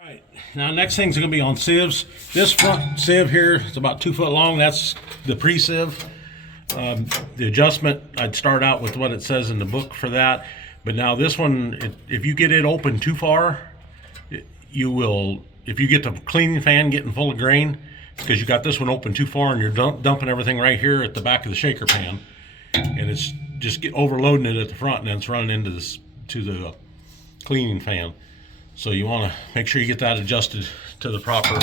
Right, now next thing's gonna be on sieves. This front sieve here is about 2 foot long. That's the pre-sieve. The adjustment, I'd start out with what it says in the book for that. But now this one, if you get it open too far, you will, if you get the cleaning fan getting full of grain, because you got this one open too far and you're dumping everything right here at the back of the shaker pan. And it's just overloading it at the front and then it's running into the cleaning fan. So you want to make sure you get that adjusted to the proper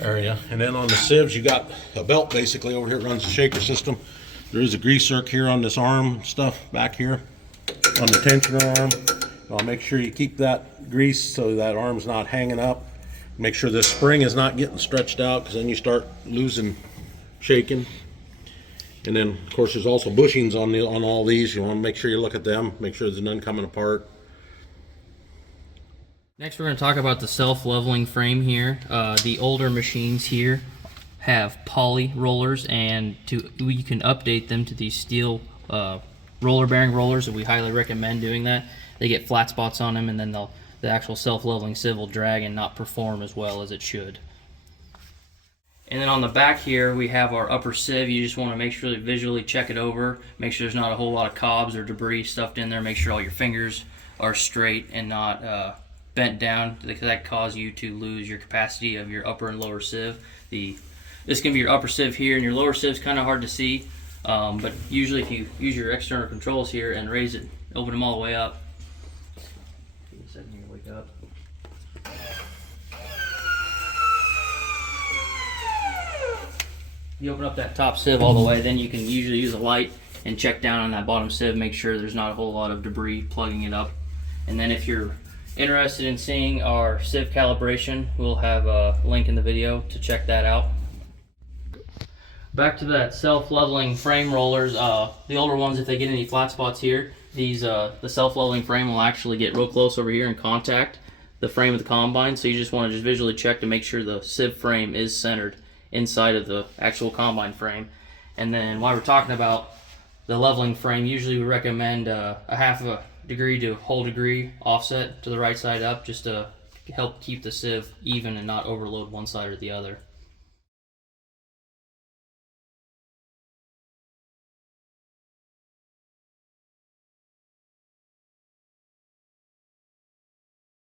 area. And then on the sieves, you got a belt basically over here. It runs the shaker system. There is a grease zerk here on this arm stuff back here on the tensioner arm. I'll make sure you keep that grease so that arm's not hanging up. Make sure this spring is not getting stretched out, because then you start losing shaking. And then of course there's also bushings on all these. You want to make sure you look at them, make sure there's none coming apart. Next, we're going to talk about the self-leveling frame here. The older machines here have poly rollers, and you can update them to these steel roller bearing rollers, and we highly recommend doing that. They get flat spots on them, and then the actual self-leveling sieve will drag and not perform as well as it should. And then on the back here, we have our upper sieve. You just want to make sure to visually check it over, make sure there's not a whole lot of cobs or debris stuffed in there, make sure all your fingers are straight and not bent down, because that cause you to lose your capacity of your upper and lower sieve. This can be your upper sieve here, and your lower sieve is kind of hard to see, but usually if you use your external controls here and raise it, open them all the way up. Give me a second here to wake up. You open up that top sieve all the way, then you can usually use a light and check down on that bottom sieve, make sure there's not a whole lot of debris plugging it up. And then if you're interested in seeing our sieve calibration, we'll have a link in the video to check that out. Back to that self-leveling frame rollers, the older ones, if they get any flat spots here, the self-leveling frame will actually get real close over here and contact the frame of the combine, so you just want to visually check to make sure the sieve frame is centered inside of the actual combine frame. And then while we're talking about the leveling frame, usually we recommend a half of a degree to a whole degree offset to the right side up, just to help keep the sieve even and not overload one side or the other.